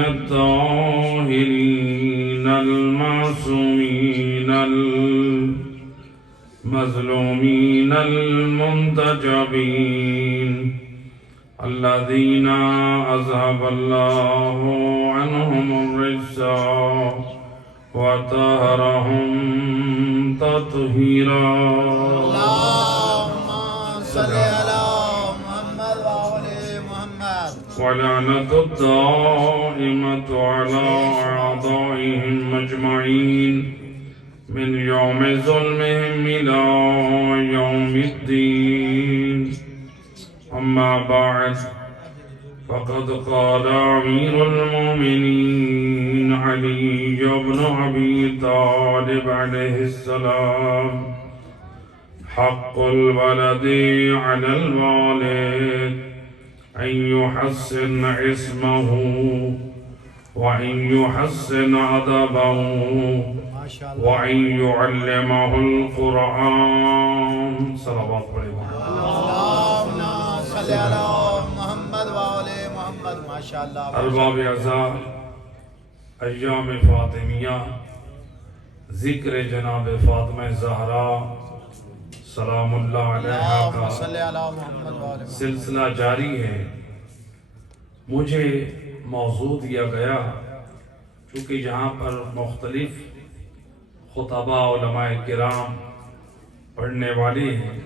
الطاهرين المعصومين المظلومين المنتجبين الذين أذهب الله عنهم الرجس وطهرهم تطهيرا. اللهم صل على محمد وعلى محمد. ولعنة الدائمة على أعدائهم أجمعين من يوم ظلمهم إلى يوم الدين. أما بعد، فقد قال أمير المؤمنين علي بن أبي طالب عليه السلام: حق الولد على الوالد أن يحسن اسمه وأن يحسن أدبه وأن يعلمه القرآن. صلوات علیہ. اللهم صل على محمد وعلى محمد. ماشاءاللہ. ارباب اعزاز، ایام فاطمیہ، ذکر جناب فاطمہ زہرا سلام اللہ علیہا اللهم کا صل على محمد وعلى محمد. سلسلہ جاری ہے. مجھے موضوع دیا گیا چونکہ یہاں پر مختلف خطبہ علماء کرام پڑھنے والے ہیں.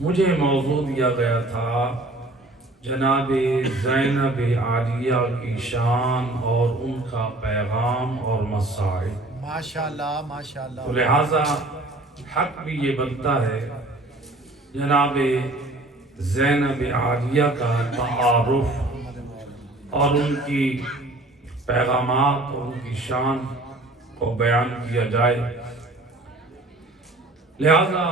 مجھے موضوع دیا گیا تھا جناب زینب عالیہ کی شان اور ان کا پیغام اور مسائل. ماشاءاللہ ماشاءاللہ. تو لہٰذا حق بھی یہ بنتا ہے جناب زینب عالیہ کا تعارف اور ان کی پیغامات اور ان کی شان کو بیان کیا جائے. لہذا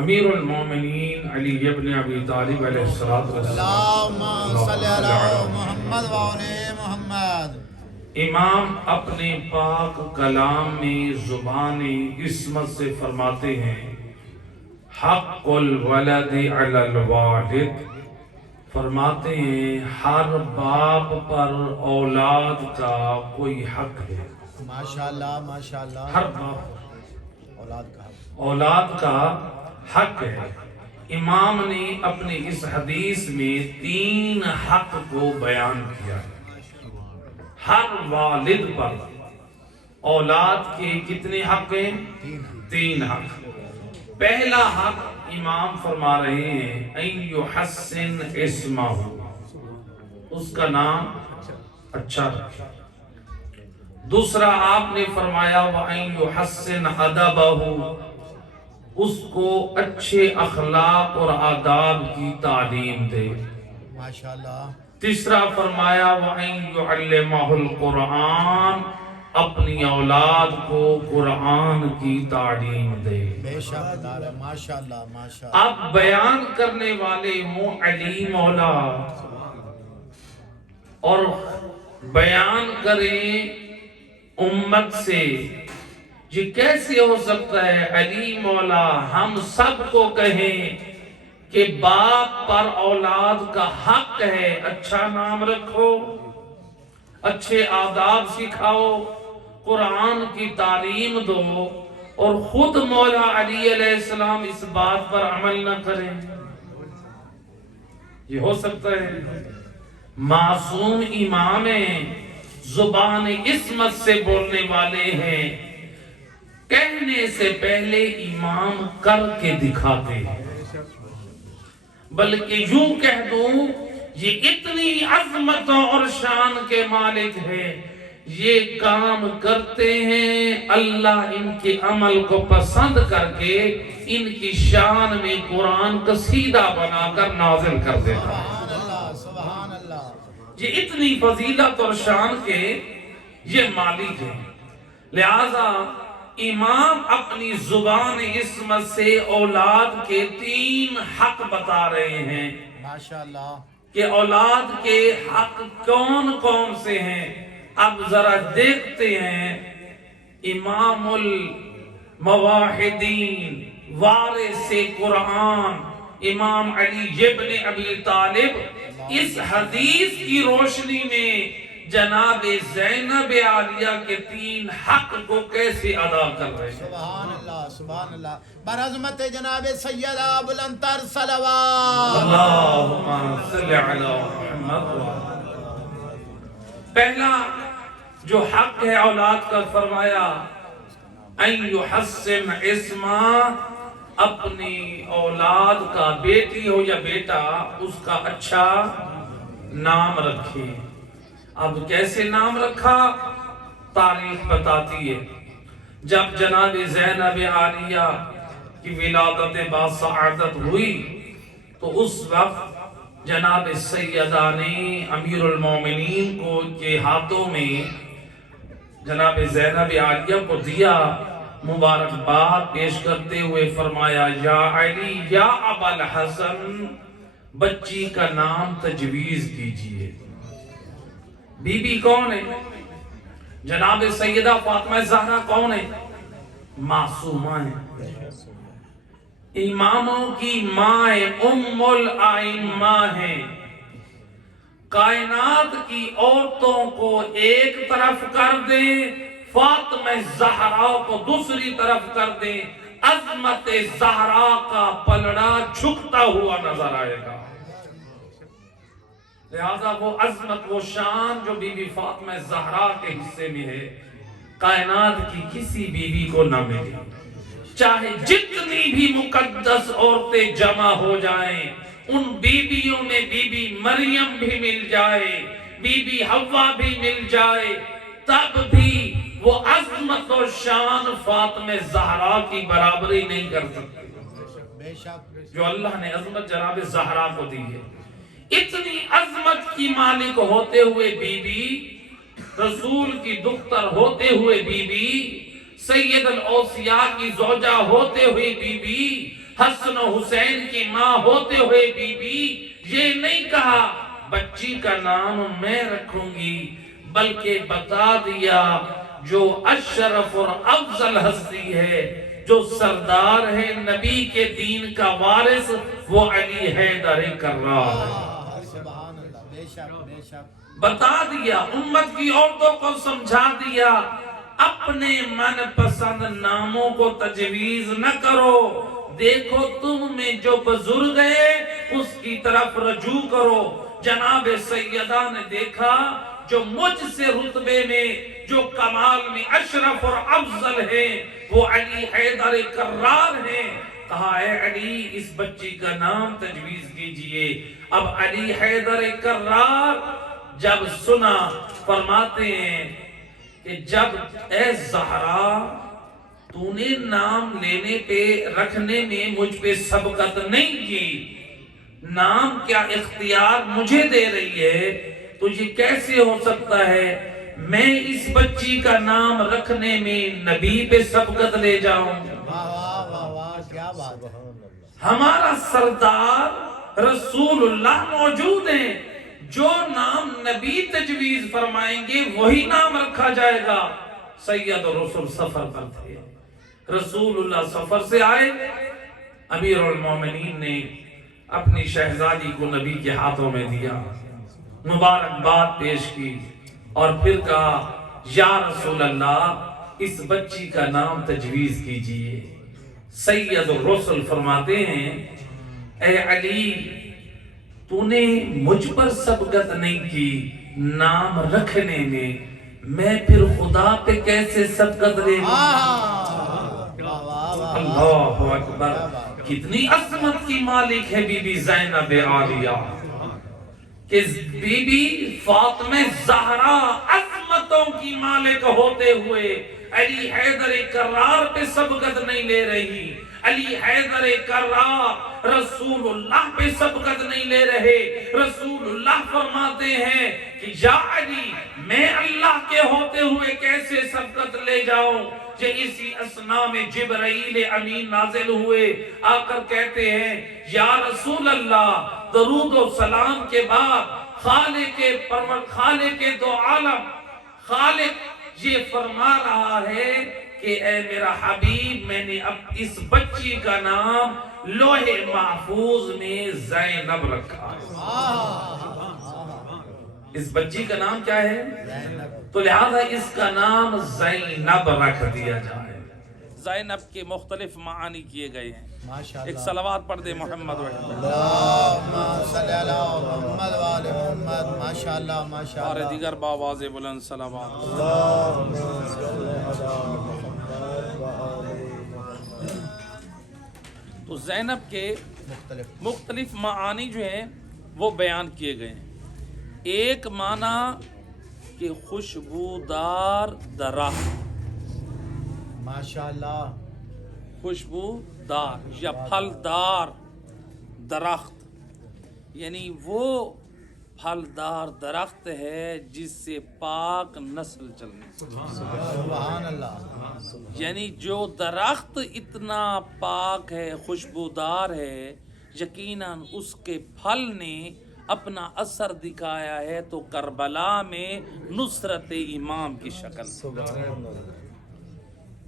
امیر المومنین علی بن ابی طالب علیہ السلام اللهم صل على محمد وعلى محمد. امام اپنے پاک کلام میں زبان عصمت سے فرماتے ہیں: حق الولد علی الوالد. فرماتے ہیں ہر باپ پر اولاد کا کوئی حق ہے. ماشاءاللہ ماشاءاللہ. ہر باپ پر اولاد کا حق ہے. امام نے اپنے اس حدیث میں 3 حق کو بیان کیا ہے. ہر والد پر اولاد کے کتنے حق ہیں؟ 3 حق. پہلا حق امام فرما رہے ہیں ان یحسن اسمہ، اس کا نام اچھا رکھے. دوسرا آپ نے فرمایا وَأَن يُحَسِّنْ أَدَبَهُ، اس کو اچھے اخلاق اور آداب کی تعلیم دے. ماشاءاللہ. تیسرا فرمایا وَأَن يُعَلِّمَهُ الْقُرْآنَ، اپنی اولاد کو قرآن کی تعلیم دے. بے شک. ماشاءاللہ ماشاءاللہ. اب بیان کرنے والے ہوں علی مولا اور بیان کریں امت سے. یہ کیسے ہو سکتا ہے علی مولا ہم سب کو کہیں کہ باپ پر اولاد کا حق ہے، اچھا نام رکھو، اچھے آداب سکھاؤ، قرآن کی تعلیم دو، اور خود مولا علی علیہ السلام اس بات پر عمل نہ کریں؟ یہ ہو سکتا ہے؟ معصوم امام ہیں، زبان عصمت سے بولنے والے ہیں، کہنے سے پہلے امام کر کے دکھاتے ہیں. بلکہ یوں کہہ دوں یہ اتنی عظمت اور شان کے مالک ہے، یہ کام کرتے ہیں اللہ ان کے عمل کو پسند کر کے ان کی شان میں قرآن قصیدہ بنا کر نازل کر دیتا ہے. سبحان اللہ سبحان اللہ. یہ اتنی فضیلت اور شان کے یہ مالک ہیں. لہذا امام اپنی زبان عصمت سے اولاد کے 3 حق بتا رہے ہیں ماشاءاللہ کہ اولاد کے حق کون کون سے ہیں. اب ذرا دیکھتے ہیں. امام الموحدین وارث قرآن امام علی ابن ابی طالب اس حدیث کی روشنی میں جناب زینب عالیہ کے 3 حق کو کیسے ادا کر رہے ہیں؟ سبحان اللہ سبحان اللہ، برعظمت جناب سیدہ بلندتر صلوات اللہم صلی علی محمد۔ پہلا جو حق ہے اولاد کا، فرمایا ان یحسن اسما، اپنی اولاد کا، بیٹی ہو یا بیٹا، اس کا اچھا نام رکھے۔ اب کیسے نام رکھا؟ تاریخ بتاتی ہے جب جناب زینب عالیہ کی ولادت باسعادت ہوئی تو اس وقت جناب سیدہ نے امیر المومنین کو کے ہاتھوں میں جناب زینب عالیہ کو دیا، مبارکباد پیش کرتے ہوئے فرمایا یا علی یا ابا الحسن، بچی کا نام تجویز کیجئے۔ بی بی کون ہے؟ جناب سیدہ فاطمہ زہرا کون ہے؟ معصومہ ہے، اماموں کی ماں ہے، ام الائمہ ہے۔ کائنات کی عورتوں کو ایک طرف کر دیں، فاطمہ زہرا کو دوسری طرف کر دیں، عظمت زہرا کا پلڑا جھکتا ہوا نظر آئے گا۔ لہذا وہ عظمت، وہ شان جو بی بی فاطمہ زہرا کے حصے میں ہے، کائنات کی کسی بی بی کو نہ ملے، چاہے جتنی بھی مقدس عورتیں جمع ہو جائیں، ان بیویوں میں بی بی مریم بھی مل جائے، بی بی حوا بھی مل جائے، تب بھی وہ عظمت و شان فاطمہ زہرا کی برابری نہیں کر سکتے بے شک۔ جو اللہ نے عظمت جناب زہرا کو دی ہے۔ اتنی عظمت کی مالک ہوتے ہوئے بی بی، رسول کی دختر ہوتے ہوئے بی بی، سید الاوصیاء کی زوجہ ہوتے ہوئے بی بی، حسن و حسین کی ماں ہوتے ہوئے بی بی، یہ نہیں کہا بچی کا نام میں رکھوں گی، بلکہ بتا دیا جو اشرف اور افضل ہستی ہے، جو سردار ہے نبی کے دین کا وارث، وہ علی حیدر کرار ہے۔ سبحان اللہ، بے شک بے شک۔ بتا دیا، امت کی عورتوں کو سمجھا دیا، اپنے من پسند ناموں کو تجویز نہ کرو، دیکھو تم میں جو بزرگ ہے اس کی طرف رجوع کرو۔ جناب سیدہ نے دیکھا جو مجھ سے رتبے میں، جو کمال میں اشرف اور افضل ہے، وہ علی حیدر کرار ہیں۔ کہا اے علی، اس بچی کا نام تجویز کیجئے۔ اب علی حیدر کرار جب سنا، فرماتے ہیں کہ جب اے زہرا تو نے نام لینے پہ، رکھنے میں مجھ پہ سبقت نہیں کی، نام کیا اختیار مجھے دے رہی ہے، تو یہ کیسے ہو سکتا ہے میں اس بچی کا نام رکھنے میں نبی پہ سبقت لے جاؤں؟ واہ واہ واہ واہ، کیا بات ہے۔ ہمارا سردار رسول اللہ موجود ہیں، جو نام نبی تجویز فرمائیں گے وہی نام رکھا جائے گا۔ سید رسول سفر پر تھے، رسول اللہ سفر سے آئے، امیر المومنین نے اپنی شہزادی کو نبی کے ہاتھوں میں دیا، مبارکباد پیش کی، اور پھر کہا یا رسول اللہ اس بچی کا نام تجویز کیجئے۔ سید الرسل فرماتے ہیں اے علی، تو نے مجھ پر سبقت نہیں کی نام رکھنے میں پھر خدا پہ کیسے سبقت لے لوں؟ اللہ اکبر، کتنی عظمت کی مالک ہے بی بی زینب عالیہ، کہ بی بی فاطمہ زہرا عظمتوں کی مالک ہوتے ہوئے علی حیدر کرار پہ سبقت نہیں لے رہی، علی حیدر کرار رسول اللہ پہ سبقت نہیں لے رہے۔ رسول اللہ فرماتے ہیں کہ یا علی، میں اللہ کے ہوتے ہوئے کیسے سبقت لے جاؤں؟ کہ اسی اسنا میں جبرائیل امین نازل ہوئے، آ کر کہتے ہیں یا رسول اللہ، درود و سلام کے بعد خالق دو عالم، خالق یہ فرما رہا ہے کہ اے میرا حبیب میں نے اب اس بچی کا نام لوح محفوظ میں زینب رکھا ہے۔ اس بچی کا نام کیا ہے؟ تو لہذا اس کا نام زینب رکھ دیا جائے۔ زینب کے مختلف معانی کیے گئے ہیں۔ ایک صلوات پڑھ دے محمد وحمد اللہم صلی علی محمد و آل محمد۔ ماشاءاللہ اور ماشاءاللہ۔ دیگر باواز بلند صلوات۔ اللہم صلی علی محمد و آل محمد۔ تو زینب کے مختلف معانی جو ہیں وہ بیان کیے گئے ہیں۔ ایک معنی کہ خوشبودار درخت، ماشاءاللہ، خوشبودار یا پھلدار درخت، یعنی وہ پھلدار درخت ہے جس سے پاک نسل چلنی، سبحان اللہ۔ یعنی جو درخت اتنا پاک ہے، خوشبودار ہے، یقیناً اس کے پھل نے اپنا اثر دکھایا ہے تو کربلا میں نصرت امام کی شکل۔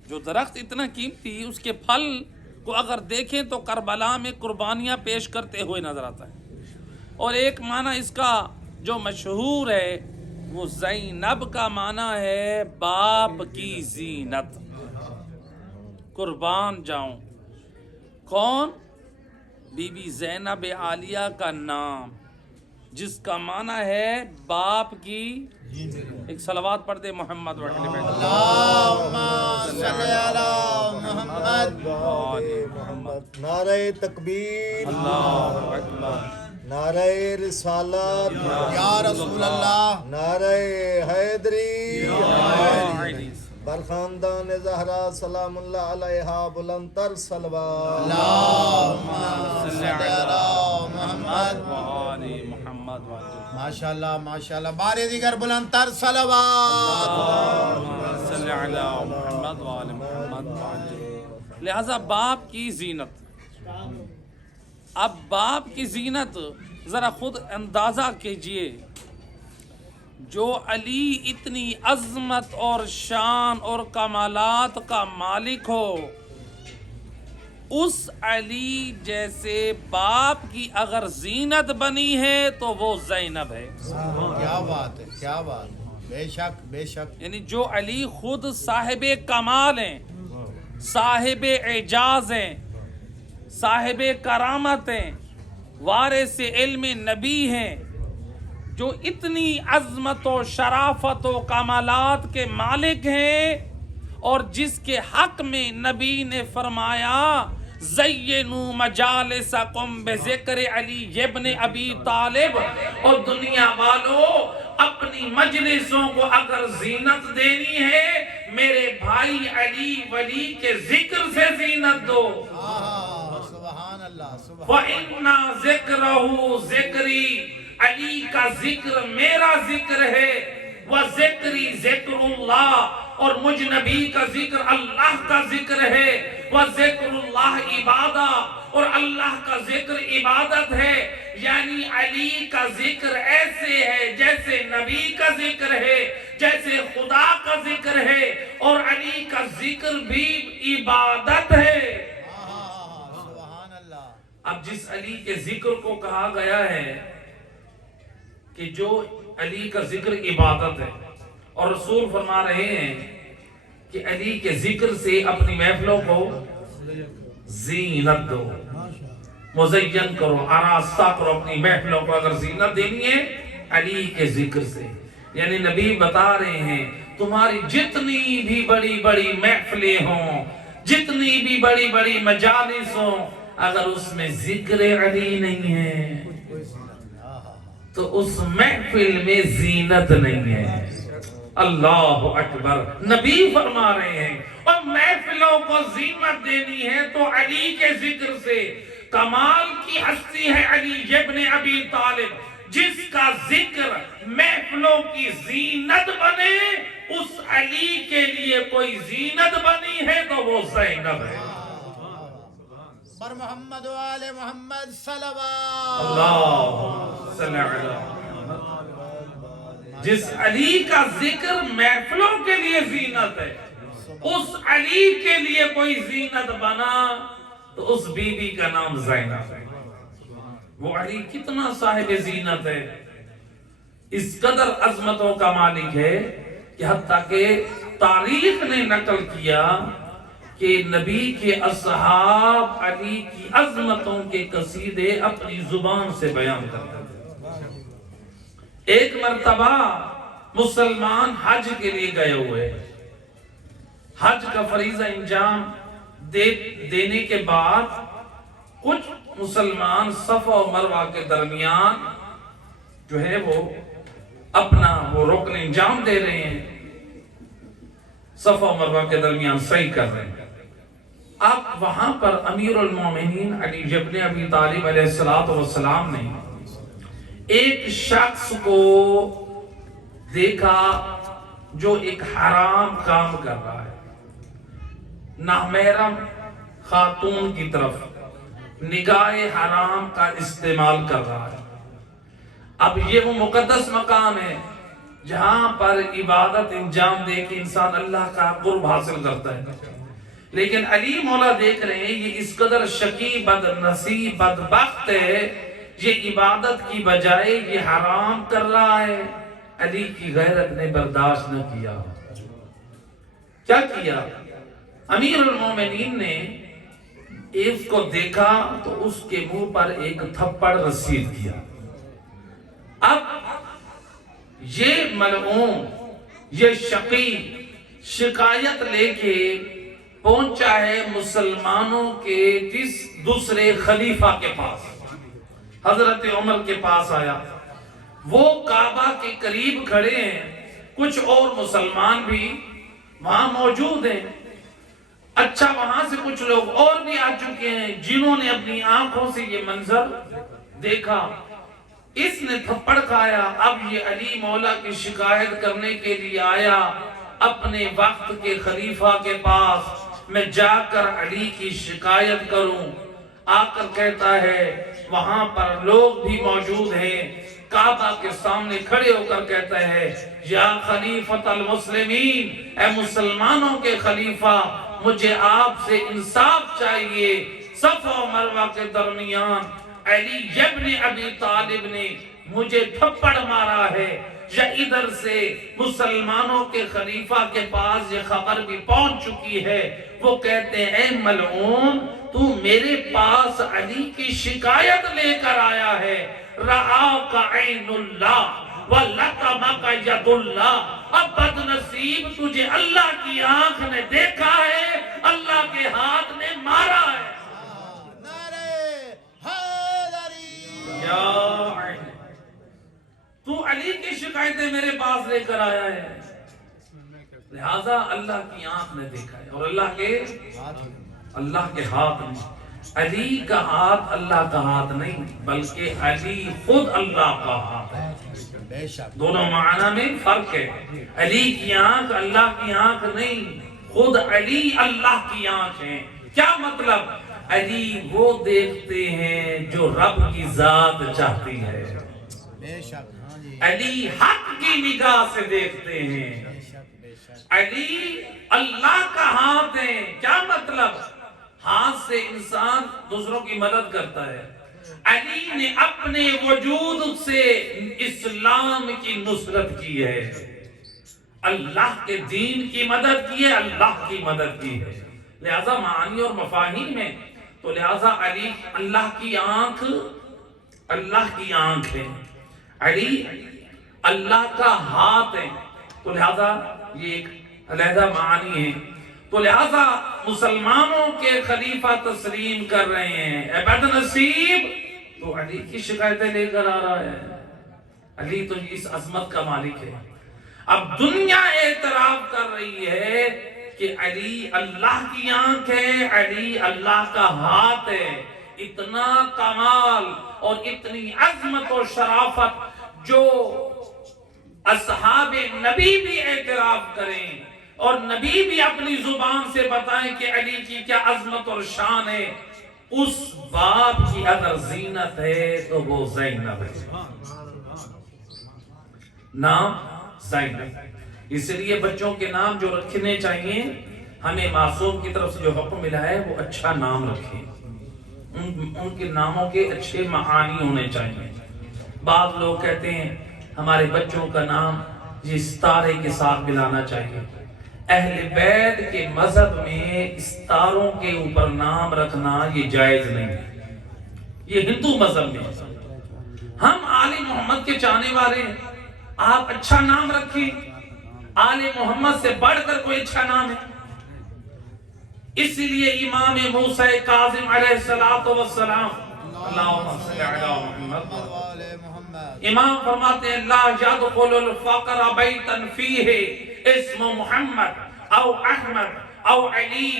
جو درخت اتنا قیمتی، اس کے پھل کو اگر دیکھیں تو کربلا میں قربانیاں پیش کرتے ہوئے نظر آتا ہے۔ اور ایک معنی اس کا جو مشہور ہے وہ زینب کا معنی ہے باپ کی زینت، قربان جاؤں۔ کون؟ بی بی زینب عالیہ کا نام، جس کا معنی ہے باپ کی۔ ایک صلوات پڑھ دے محمد و اہل بیت۔ اللہم صلی علی محمد و آل محمد۔ نعرہ تکبیر، اللہ اکبر، نعرہ رسالت، یا رسول اللہ، نعرہ حیدری، علی بر خاندان زہرا سلام اللہ علیہا بلند تر صلوات۔ اللہم صلی علی محمد۔ و آل محمد و آل ماشاءاللہ ماشاءاللہ، بارے دیگر بلند تر صلوات۔ صلی علی محمد و آل محمد و آل۔ لہذا باپ کی زینت۔ اب باپ کی زینت ذرا خود اندازہ کیجئے، جو علی اتنی عظمت اور شان اور کمالات کا مالک ہو، اس علی جیسے باپ کی اگر زینت بنی ہے تو وہ زینب ہے۔ کیا بات ہے، کیا بات ہے، بے شک بے شک۔ یعنی جو علی خود صاحب کمال ہیں، صاحب اعجاز ہیں، صاحب کرامت ہیں، وارث علم نبی ہیں، جو اتنی عظمت و شرافت و کمالات کے مالک ہیں، اور جس کے حق میں نبی نے فرمایا زینوا مجالسکم بذکر علی ابن ابی طالب، اور دنیا والوں اپنی مجلسوں کو اگر زینت دینی ہے میرے بھائی علی ولی کے ذکر سے زینت دو۔ سبحان اللہ سبحان وَإِنَّا ذِكْرَهُ ذِكْرِي، علی کا ذکر میرا ذکر ہے، وَذِكْرِ ذِكْرُ اللَّهِ، اور مجھ نبی کا ذکر اللہ کا ذکر ہے، وَذِكْرُ اللَّهِ عبادہ، اور اللہ کا ذکر عبادت ہے۔ یعنی علی کا ذکر ایسے ہے جیسے نبی کا ذکر ہے، جیسے خدا کا ذکر ہے، اور علی کا ذکر بھی عبادت ہے۔ سبحان اللہ۔ اب جس علی کے ذکر کو کہا گیا ہے کہ جو علی کا ذکر عبادت ہے، اور رسول فرما رہے ہیں کہ علی کے ذکر سے اپنی محفلوں کو زینت دو، مزین کرو، آراستہ کرو اپنی محفلوں کو۔ اگر زینت دینی ہے علی کے ذکر سے، یعنی نبی بتا رہے ہیں تمہاری جتنی بھی بڑی بڑی محفلیں ہوں، جتنی بھی بڑی بڑی مجالس ہوں، اگر اس میں ذکر علی نہیں ہے تو اس محفل میں زینت نہیں ہے۔ اللہ اکبر، نبی فرما رہے ہیں اور محفلوں کو زینت دینی ہے تو علی کے ذکر سے۔ کمال کی ہستی ہے علی ابن ابی طالب، جس کا ذکر محفلوں کی زینت بنے، اس علی کے لیے کوئی زینت بنی ہے تو وہ زینب ہے۔ پر محمد و آل محمد صلوات۔ اللہ صلی علی محمد۔ جس علی کا ذکر محفلوں کے لیے زینت ہے، اس علی کے لیے کوئی زینت بنا تو اس بی بی کا نام زینب ہے۔ وہ علی کتنا صاحب زینت ہے، اس قدر عظمتوں کا مالک ہے کہ حتیٰ کہ تاریخ نے نقل کیا کہ نبی کے اصحاب علی کی عظمتوں کے قصیدے اپنی زبان سے بیان کرتے تھے۔ ایک مرتبہ مسلمان حج کے لیے گئے ہوئے، حج کا فریضہ انجام دینے کے بعد کچھ مسلمان صفا و مروہ کے درمیان جو ہے وہ اپنا وہ رکن انجام دے رہے ہیں، صفا و مروہ کے درمیان سعی کر رہے ہیں۔ اب وہاں پر امیر المومنین علی ابن ابی طالب علیہ السلام نے ایک شخص کو دیکھا جو ایک حرام کام کر رہا ہے، نامحرم خاتون کی طرف نگاہ حرام کا استعمال کر رہا ہے۔ اب یہ وہ مقدس مقام ہے جہاں پر عبادت انجام دے کے انسان اللہ کا قرب حاصل کرتا ہے، لیکن علی مولا دیکھ رہے ہیں یہ اس قدر شقی بد نصیب بدبخت ہے، یہ عبادت کی بجائے یہ حرام کر رہا ہے۔ علی کی غیرت نے برداشت نہ کیا، کیا کیا؟ امیر المومنین نے اس کو دیکھا تو اس کے منہ پر ایک تھپڑ رسید کیا۔ اب یہ ملعون، یہ شقی شکایت لے کے پہنچا ہے مسلمانوں کے دوسرے خلیفہ کے پاس، حضرت عمر کے پاس آیا۔ وہ کعبہ کے قریب کھڑے ہیں، کچھ اور مسلمان بھی وہاں موجود ہیں۔ اچھا وہاں سے کچھ لوگ اور بھی آ چکے ہیں جنہوں نے اپنی آنکھوں سے یہ منظر دیکھا۔ اس نے تھپڑ کھایا۔ اب یہ علی مولا کی شکایت کرنے کے لیے آیا اپنے وقت کے خلیفہ کے پاس، میں جا کر علی کی شکایت کروں۔ آ کر کہتا ہے وہاں پر لوگ بھی موجود ہیں، کعبہ کے سامنے کھڑے ہو کر کہتا ہے یا خلیفۃ المسلمین، اے مسلمانوں کے خلیفہ، مجھے آپ سے انصاف چاہیے۔ صفا و مروہ کے درمیان علی ابن ابی طالب نے مجھے تھپڑ مارا ہے، یا ادھر سے مسلمانوں کے خلیفہ کے پاس یہ خبر بھی پہنچ چکی ہے۔ وہ کہتے ہیں اے ملعون، تو میرے پاس علی کی شکایت لے کر آیا ہے۔ رآک عین اللہ ولطمک ید اللہ، اب بد نصیب تجھے اللہ کی آنکھ نے دیکھا ہے، اللہ کے ہاتھ نے مارا ہے۔ نعرے حیدری، یا عین، تو علی کی شکایتیں میرے پاس لے کر آیا ہے، لہذا اللہ کی آنکھ نے دیکھا ہے، اور اللہ کے ہاتھ نے۔ علی کا ہاتھ اللہ کا ہاتھ نہیں، بلکہ علی خود اللہ کا ہاتھ ہے۔ بے شک دونوں معنی میں فرق ہے۔ علی کی آنکھ اللہ کی آنکھ نہیں، خود علی اللہ کی آنکھ ہے۔ کیا مطلب؟ علی وہ دیکھتے ہیں جو رب کی ذات چاہتی ہے، بے شک، ہاں جی، علی حق کی نگاہ سے دیکھتے ہیں۔ بے شک بے شک، علی اللہ کا ہاتھ ہے۔ کیا مطلب؟ ہاتھ سے انسان دوسروں کی مدد کرتا ہے۔ علی نے اپنے وجود سے اسلام کی نصرت کی ہے، اللہ کے دین کی مدد کی ہے، اللہ کی مدد کی ہے۔ لہذا معانی اور مفاہیم میں تو لہذا علی اللہ کی آنکھ، اللہ کی آنکھ ہے، علی اللہ کا ہاتھ ہے، تو لہذا یہ ایک علیحدہ معانی ہے۔ تو لہذا مسلمانوں کے خلیفہ تسلیم کر رہے ہیں، اے بد نصیب، تو علی کی شکایتیں لے کر آ رہا ہے۔ علی تو اس عظمت کا مالک ہے۔ اب دنیا اعتراف کر رہی ہے کہ علی اللہ کی آنکھ ہے، علی اللہ کا ہاتھ ہے۔ اتنا کمال اور اتنی عظمت و شرافت جو اصحاب نبی بھی اعتراف کریں اور نبی بھی اپنی زبان سے بتائیں کہ علی کی کیا عظمت اور شان ہے، اس باپ کی اگر زینت ہے تو وہ زینب ہے، نام زینب۔ اس لیے بچوں کے نام جو رکھنے چاہیے ہمیں معصوم کی طرف سے جو حکم ملا ہے وہ اچھا نام رکھیں، ان کے ناموں کے اچھے معانی ہونے چاہیے۔ بعض لوگ کہتے ہیں ہمارے بچوں کا نام یہ ستارے کے ساتھ ملانا چاہیے۔ اہل بیت کے مذہب میں ستاروں کے اوپر نام رکھنا یہ جائز نہیں ہے، یہ ہندو مذہب میں ہے۔ ہم آل محمد کے چاہنے والے ہیں، آپ اچھا نام رکھیں، آل محمد سے بڑھ کر کوئی اچھا نام ہے۔ اس لیے امام موسیٰ کاظم علیہ السلام اللہم صلی علی محمد امام فرماتے ہیں لا يدخل الفقر بیتا فیہ اسم محمد او احمد او علی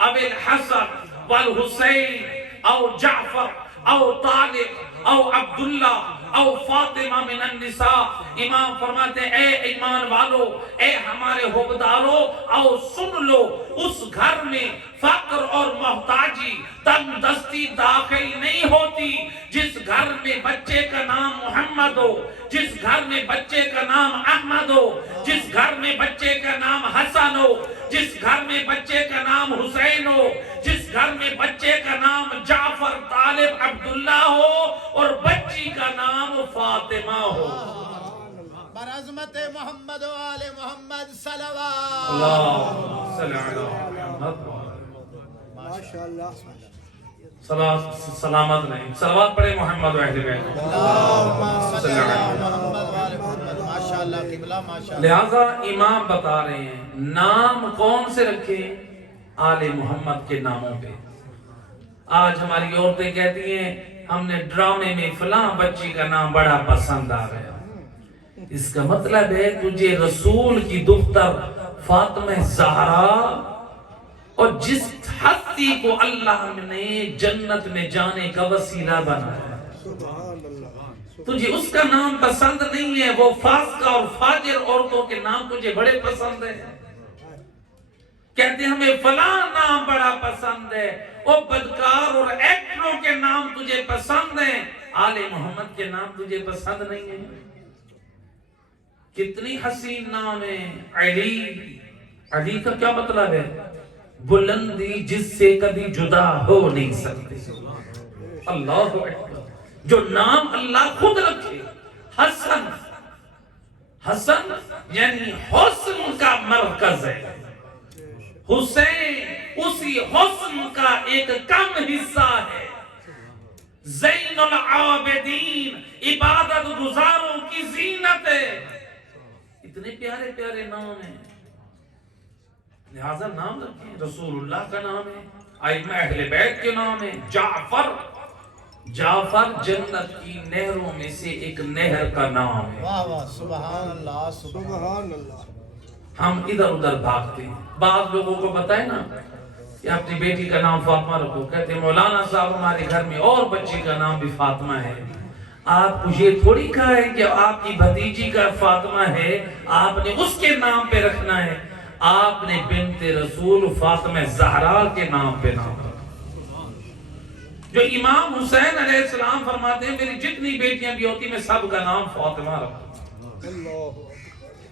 او الحسن والحسین او جعفر او طالب او عبداللہ او فاطمہ من النساء۔ امام فرماتے ہیں اے ایمان والو، اے ہمارے حکمدارو، او سن لو، اس گھر میں فقر اور محتاجی تنگ دستی داخل نہیں ہوتی جس گھر میں بچے کا نام محمد ہو، جس گھر میں بچے کا نام احمد ہو، جس گھر میں بچے کا نام حسن ہو، جس گھر میں بچے کا نام حسین ہو، جس گھر میں بچے کا نام جعفر طالب عبداللہ ہو اور بچی کا نام فاطمہ ہو۔ برعظمت محمد و آل محمد صلوات اللہم صلی علی محمد ماشاءاللہ سلامت نہیں، صلوات پڑھے محمد و اہل بیت۔ اللہم صلی علی محمد و آل محمد ماشاءاللہ قبلہ ماشاءاللہ۔ لہذا امام بتا رہے ہیں نام کون سے رکھے؟ آل محمد کے ناموں پہ۔ آج ہماری عورتیں کہتی ہیں ہم نے ڈرامے میں فلاں بچی کا نام بڑا پسند آ گیا، اس کا مطلب ہے تجھے رسول کی دختر فاطمہ زہرا اور جس ہستی کو اللہ نے جنت میں جانے کا وسیلہ بنایا تجھے اس کا نام پسند نہیں ہے، وہ فاسقہ اور فاجر عورتوں کے نام تجھے بڑے پسند ہیں۔ کہتے ہیں ہمیں فلاں نام بڑا پسند ہے، وہ بدکار اور ایکٹروں کے نام تجھے پسند ہیں، آل محمد کے نام تجھے پسند نہیں ہیں۔ کتنی حسین نام ہے علی۔ علی کا کیا مطلب ہے؟ بلندی جس سے کبھی جدا ہو نہیں سکتے۔ اللہ اکبر، جو نام اللہ خود رکھے، حسن، حسن یعنی حسن کا مرکز ہے، حسین اسی حسن کا ایک کم حصہ ہے، زین العابدین عبادت گزاروں کی زینت ہے۔ اتنے پیارے پیارے نام ہیں، لہذا نام رکھیں۔ رسول اللہ کا نام ہے، ائمہ اہل بیت کے نام ہے۔ جعفر، جعفر جنت کی نہروں میں سے ایک نہر کا نام ہے۔ واہ واہ سبحان اللہ سبحان اللہ۔ ہم ادھر ادھر بھاگتے ہیں، بعض لوگوں کو بتائے نا کہ اپنی بیٹی کا نام فاطمہ رکھو، کہتے ہیں مولانا صاحب ہمارے گھر میں اور بچی کا نام بھی فاطمہ ہے۔ آپ کو یہ تھوڑی کہا ہے کہ آپ کی بھتیجی کا فاطمہ ہے آپ نے اس کے نام پہ رکھنا ہے، آپ نے بنت رسول فاطمہ زہرا کے نام پہ نام رکھا۔ جو امام حسین علیہ السلام فرماتے ہیں میری جتنی بیٹیاں بھی ہوتی میں سب کا نام فاطمہ رکھتا،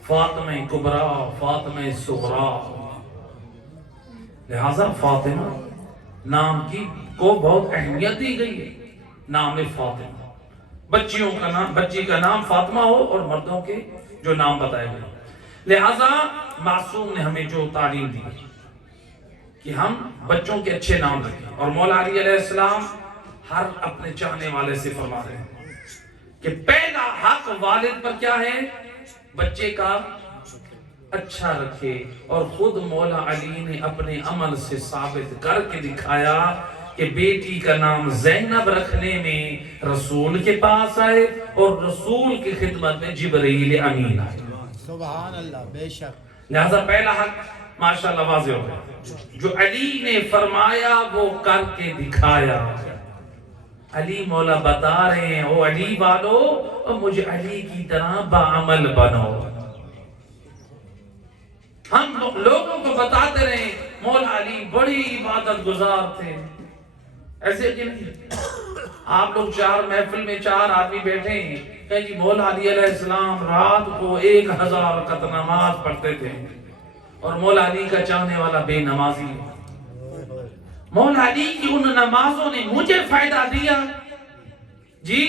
فاطمہ کبرا، فاطمہ صغرا۔ لہذا فاطمہ نام کی کو بہت اہمیت دی گئی ہے، نام فاطمہ۔ بچیوں کا نام، بچی کا نام فاطمہ ہو اور مردوں کے جو نام بتائے گئے۔ لہذا معصوم نے ہمیں جو تعلیم دی کہ ہم بچوں کے اچھے نام رکھیں، اور مولا علی علیہ السلام ہر اپنے چاہنے والے سے فرما رہے ہیں کہ پہلا حق والد پر کیا ہے؟ بچے کا اچھا رکھے، اور خود مولا علی نے اپنے عمل سے ثابت کر کے دکھایا کہ بیٹی کا نام زینب رکھنے میں رسول کے پاس آئے اور رسول کی خدمت میں جبرائیل امین آئے۔ سبحان اللہ، بے شک۔ لہذا پہلا حق ماشاءاللہ واضح ہو گیا، جو علی نے فرمایا وہ کر کے دکھایا۔ علی مولا بتا رہے ہیں او علی والو اور مجھے علی کی طرح باعمل بنو۔ ہم لوگوں کو بتاتے رہے مولا علی بڑی عبادت گزار تھے، ایسے کہ نہیں؟ آپ لوگ چار محفل میں چار آدمی بیٹھے ہیں کہ مولا علی علیہ السلام رات کو 1000 رکعت نماز پڑھتے تھے، اور مولا علی کا چاہنے والا بے نمازی ہے۔ مولا علی کی ان نمازوں نے مجھے فائدہ دیا جی،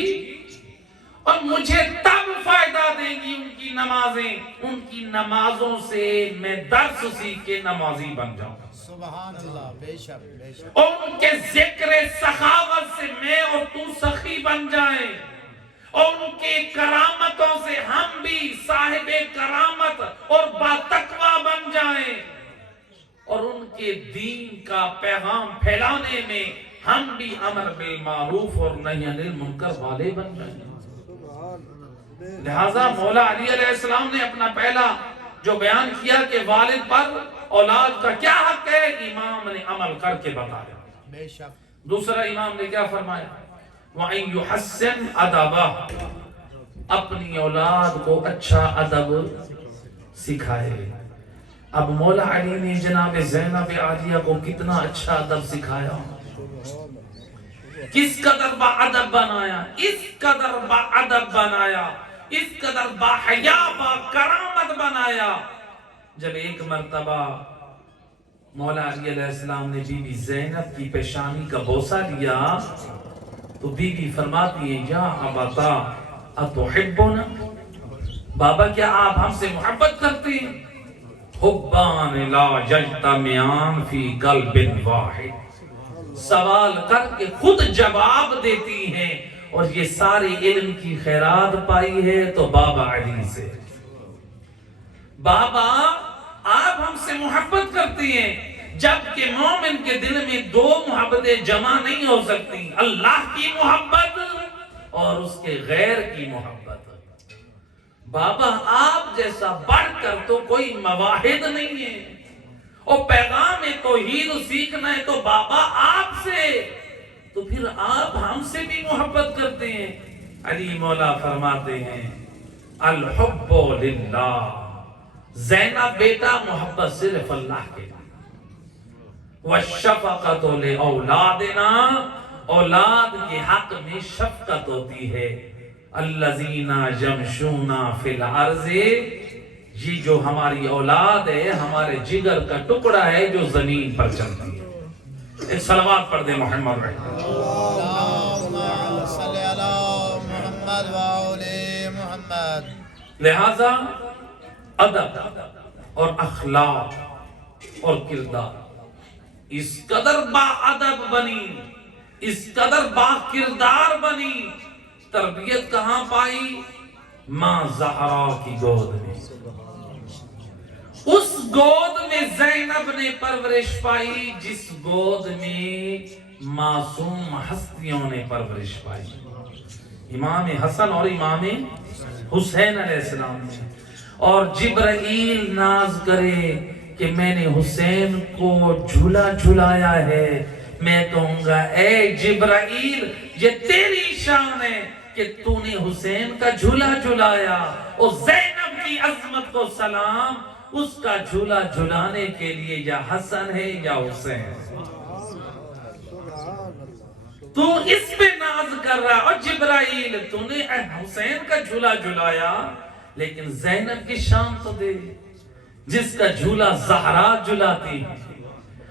اور مجھے تب فائدہ دیں گی ان کی نمازیں، ان کی نمازوں سے میں درس سیکھ کے نمازی بن جاؤں، سبحان اللہ، بے شک بے شک، اور ان کے ذکر سخاوت سے میں اور تو سخی بن جائیں، اور ان کے کرامتوں سے ہم بھی صاحب کرامت اور باتقوی بن جائیں، اور ان کے دین کا پیغام پھیلانے میں ہم بھی امر بالمعروف اور نہی عن المنکر والے بن جائیں۔ لہذا مولا علی علیہ السلام نے اپنا پہلا جو بیان کیا کہ والد پر اولاد کا کیا حق ہے، امام نے عمل کر کے بتایا۔ بے شک، دوسرا امام نے کیا فرمایا؟ وَأَن يُحَسِّنْ أَدَبَهُ، اپنی اولاد کو اچھا ادب سکھائے۔ اب مولا علی نے جناب زینب عالیہ کو کتنا اچھا ادب سکھایا، کس قدر با ادب بنایا، اس قدر با ادب بنایا، اس قدر با حیا با کرامت بنایا۔ جب ایک مرتبہ مولا علی علیہ السلام نے بی بی زینب کی پیشانی کا بوسہ لیا تو بی بی فرماتی ہے یا ابتا اتحبنا، بابا کیا آپ ہم سے محبت کرتے ہیں؟ حبان لا یجتمعان فی قلب واحد، سوال کر کے خود جواب دیتی ہیں، اور یہ سارے علم کی خیرات پائی ہے تو بابا علی سے۔ بابا آپ ہم سے محبت کرتی ہیں، جبکہ مومن کے دل میں دو محبتیں جمع نہیں ہو سکتی، اللہ کی محبت اور اس کے غیر کی محبت۔ بابا آپ جیسا بڑھ کر تو کوئی مواحد نہیں ہے، اور پیغام توحید سیکھنا ہے تو بابا آپ سے، تو پھر آپ ہم سے بھی محبت کرتے ہیں۔ علی مولا فرماتے ہیں الحب للہ، زینب بیٹا محبت صرف اللہ کے لیے، والشفقۃ لأولادنا، اولاد کے حق میں شفقت ہوتی ہے، الذین یمشون فی الارض، یہ جو ہماری اولاد ہے ہمارے جگر کا ٹکڑا ہے جو زمین پر چلتی ہے۔ ایک صلوات پڑھ دیں محمد رحمہ اللہم صلی علی محمد وعلی محمد۔ لہذا ادب اور اخلاق اور کردار اس قدر با ادب بنی، اس قدر با کردار بنی، تربیت کہاں پائی؟ ماں زہرا کی گود میں، اس گود میں زینب نے پرورش پائی جس گود میں معصوم ہستیوں نے پرورش پائی، امام حسن اور امام حسین علیہ السلام نے۔ اور جبرائیل ناز کرے کہ میں نے حسین کو جھولا جھلایا ہے، میں کہوں گا اے جبرائیل یہ تیری شان ہے کہ تو نے حسین کا جھولا جھلایا، اور زینب کی عظمت کو سلام، اس کا جھولا جھلانے کے لیے یا حسن ہے یا حسین۔ تو اس پہ ناز کر رہا، اور جبرائیل تو نے حسین کا جھولا جھلایا، لیکن زینب کی شان تو دے، جس کا جھولا زہرا جھلاتی ہے،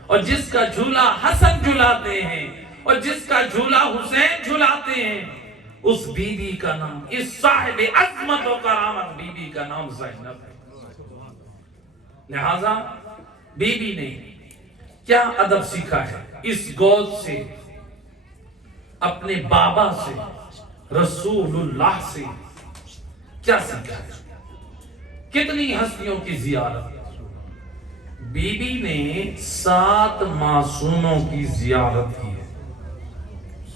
اور جس کا جھولا حسن جھلاتے ہیں، اور جس کا جھولا حسین جھلاتے ہیں، اس بی بی کا نام، اس صاحب عظمت و کرامت بی بی کا نام زینب ہے۔ لہذا بی بی نے کیا ادب سیکھا ہے؟ اس گود سے، اپنے بابا سے، رسول اللہ سے کیا سیکھا ہے؟ کتنی ہستیوں کی زیارت؟ بی بی نے 7 معصوموں کی زیارت کی ہے،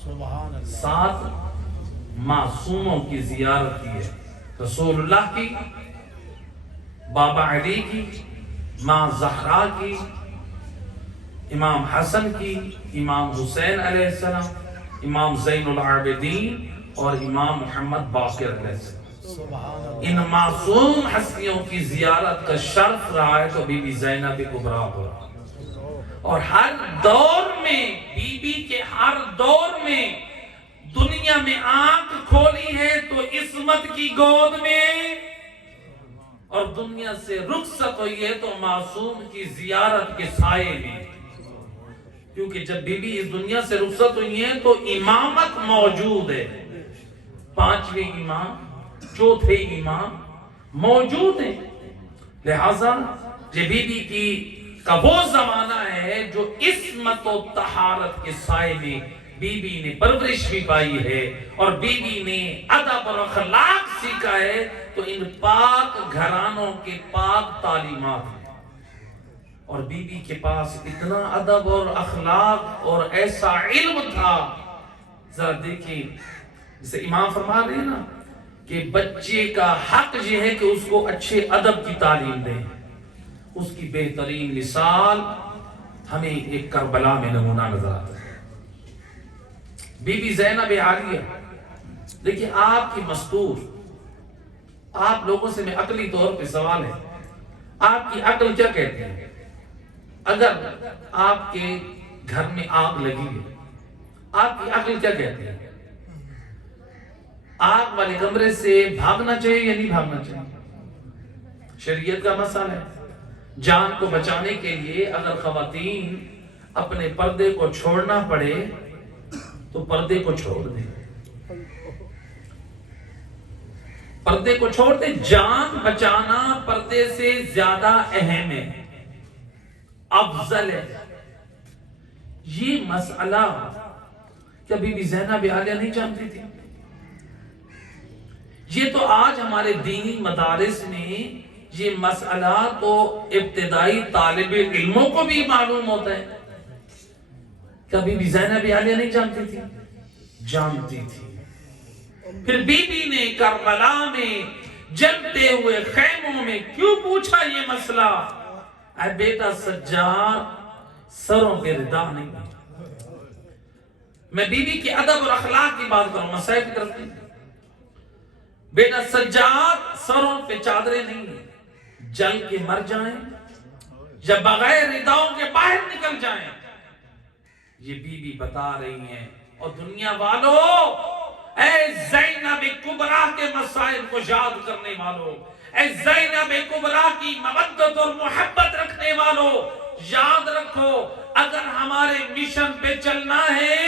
سبحان اللہ، 7 معصوموں کی زیارت کی ہے، رسول اللہ کی، بابا علی کی، ماں زہرا کی، امام حسن کی، امام حسین علیہ السلام، امام زین العابدین اور امام محمد باقر علیہ السلام۔ سبحان اللہ، ان معصوم ہستیوں کی زیارت کا شرف رہا ہے تو بی بی زینب کبریٰ ہو رہا، اور ہر دور میں بی بی کے ہر دور میں دنیا میں آنکھ کھولی ہے تو عصمت کی گود میں، اور دنیا سے رخصت ہوئی ہے تو معصوم کی زیارت کے سائے میں، کیونکہ جب بی بی اس دنیا سے رخصت ہوئی ہیں تو امامت موجود ہے، 5ویں امام 4تھے امام موجود ہیں، لہذا یہ بی بی کی کا وہ زمانہ ہے جو عصمت و طہارت کے سائے میں بی بی نے پرورش بھی پائی ہے اور بی بی نے ادب اور اخلاق سیکھا ہے، تو ان پاک گھرانوں کے پاک تعلیمات ہیں، اور بی بی کے پاس اتنا ادب اور اخلاق اور ایسا علم تھا، ذرا دیکھیں جسے امام فرما رہے ہیں نا کہ بچے کا حق یہ ہے کہ اس کو اچھے ادب کی تعلیم دیں، اس کی بہترین مثال ہمیں ایک کربلا میں نمونہ نظر آتا ہے، بی بی زینب عالیہ۔ دیکھیں آپ کی مستور، آپ لوگوں سے میں عقلی طور پہ سوال ہے، آپ کی عقل کیا کہتی ہے؟ اگر آپ کے گھر میں آگ لگی ہے، آپ کی عقل کیا کہتی ہے؟ آگ والے کمرے سے بھاگنا چاہیے یا نہیں بھاگنا چاہیے؟ شریعت کا مسئلہ ہے، جان کو بچانے کے لیے اگر خواتین اپنے پردے کو چھوڑنا پڑے تو پردے کو چھوڑ دیں، پردے کو چھوڑ دیں، جان بچانا پردے سے زیادہ اہم ہے، افضل ہے۔ یہ مسئلہ کبھی بھی زینب عالیہ نہیں جانتی تھی، یہ تو آج ہمارے دینی مدارس میں یہ مسئلہ تو ابتدائی طالب علموں کو بھی معلوم ہوتا ہے، کبھی بھی زینب عالیہ نہیں جانتی تھی، جانتی تھی۔ پھر بی بی نے کربلا میں جلتے ہوئے خیموں میں کیوں پوچھا یہ مسئلہ؟ اے بیٹا سجاد، سروں پہ ردا نہیں، میں بی بی کے ادب اور اخلاق کی بات کروں، مسائل کی طرف نہیں، بیٹا سجاد سروں پہ چادریں نہیں ہیں، جل کے مر جائیں یا بغیر رداؤں کے باہر نکل جائیں، یہ بی بی بتا رہی ہیں۔ اور دنیا والوں، اے زینب کبریٰ کے مسائل کو یاد کرنے والوں، اے زینب کبریٰ کی مودت اور محبت رکھنے والوں، یاد رکھو اگر ہمارے مشن پہ چلنا ہے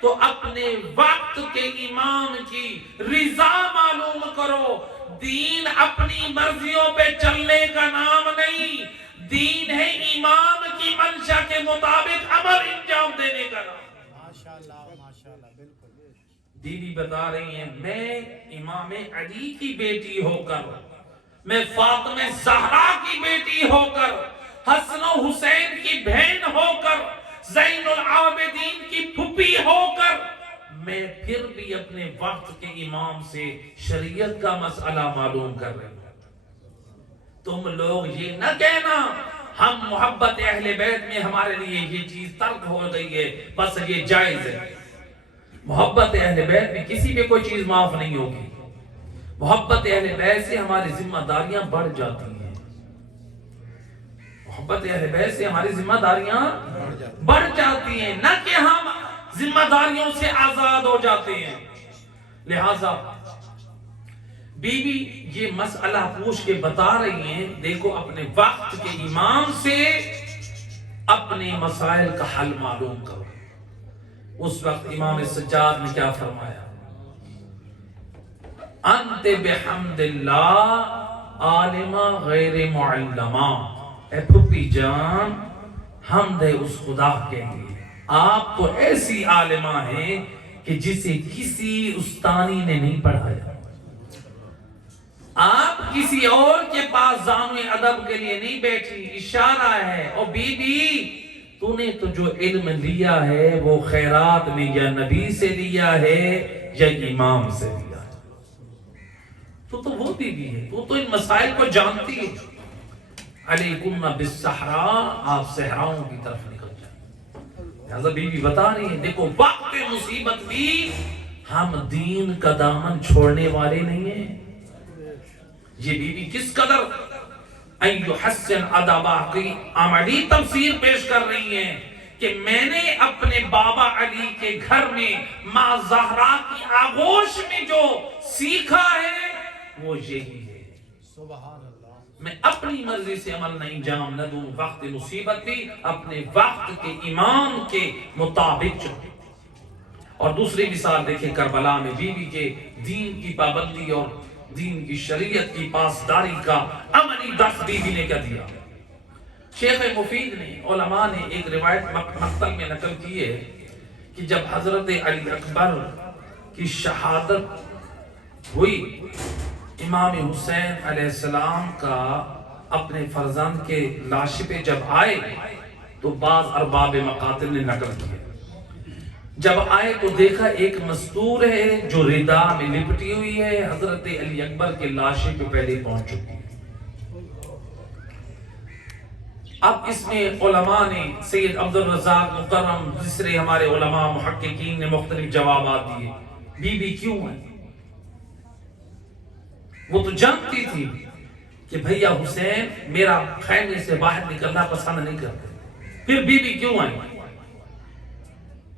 تو اپنے وقت کے امام کی رضا معلوم کرو۔ دین اپنی مرضیوں پہ چلنے کا نام نہیں، دین ہے امام کی منشا کے مطابق عمل انجام دینے کا نام۔ ماشاءاللہ بالکل۔ بی بی بتا رہی ہیں میں امام علی کی بیٹی ہو کر، میں فاطمہ زہرا کی بیٹی ہو کر، حسن و حسین کی بہن ہو کر، زین العابدین کی پھپھی ہو کر، میں پھر بھی اپنے وقت کے امام سے شریعت کا مسئلہ معلوم کر رہے ہیں۔ تم لوگ یہ نہ کہنا ہم محبت اہل بیت میں ہمارے لیے یہ چیز ترک ہو گئی ہے، بس یہ جائز ہے۔ محبت اہل بیت میں کسی پہ کوئی چیز معاف نہیں ہوگی، محبت اہل بیت سے ہماری ذمہ داریاں بڑھ جاتی ہیں، محبت اہل بیت سے ہماری ذمہ داریاں بڑھ جاتی ہیں، نہ کہ ہم ذمہ داریوں سے آزاد ہو جاتے ہیں۔ لہذا بی بی یہ مسئلہ پوچھ کے بتا رہی ہیں، دیکھو اپنے وقت کے امام سے اپنے مسائل کا حل معلوم کرو۔ اس وقت امام سجاد نے کیا فرمایا؟ انت بحمد اللہ عالمہ غیر معلمہ، اے پھپھی جان حمد ہے اس خدا کے لیے، آپ تو ایسی عالمہ ہیں کہ جسے کسی استانی نے نہیں پڑھایا، آپ کسی اور کے پاس زانو ادب کے لیے نہیں بیٹھی، اشارہ ہے۔ اور بی بی تو نے تو جو علم لیا ہے وہ خیرات میں یا نبی سے لیا ہے یا امام سے لیا ہے، تو وہ بی بی ہے، تو ان مسائل کو جانتی ہے۔ علیکم بالصحراء، آپ صحراؤں کی طرف نکل جائیں۔ لہذا بی بی بتا رہی ہے دیکھو وقت مصیبت بھی ہم دین کا دامن چھوڑنے والے نہیں ہیں۔ یہ بی بی کس قدر یحسن ادبا کی عملی تفسیر پیش کر رہی ہیں کہ میں نے اپنے بابا علی کے گھر میں ماں زہرا کی آغوش میں جو سیکھا ہے وہ یہی ہے۔ سبحان اللہ۔ میں اپنی مرضی سے عمل نہیں انجام نہ دوں، وقت مصیبت بھی اپنے وقت کے امام کے مطابق چلوں۔ اور دوسری مثال دیکھیں کربلا میں بیوی کے دین کی پابندی اور دین کی شریعت کی پاسداری کا عملی درس بیوی نے کیا دیا۔ شیخ مفید نے، علماء نے ایک روایت مقتل میں نقل کی ہے کہ جب حضرت علی اکبر کی شہادت ہوئی، امام حسین علیہ السلام کا اپنے فرزند کے لاشے پہ جب آئے تو بعض ارباب مقاتل نے نقل کیا، جب آئے تو دیکھا ایک مستور ہے جو ردا میں لپٹی ہوئی ہے، حضرت علی اکبر کے لاشے پہ پہلے پہنچ چکی ہے۔ اب اس میں علماء نے، سید عبد الرزاق مکرم، دوسرے ہمارے علماء محققین نے مختلف جوابات دیے۔ بی بی کیوں ہے؟ وہ تو جانتی تھی کہ بھیا حسین میرا خیمے سے باہر نکلنا پسند نہیں کرتے، پھر بی بی کیوں آئی؟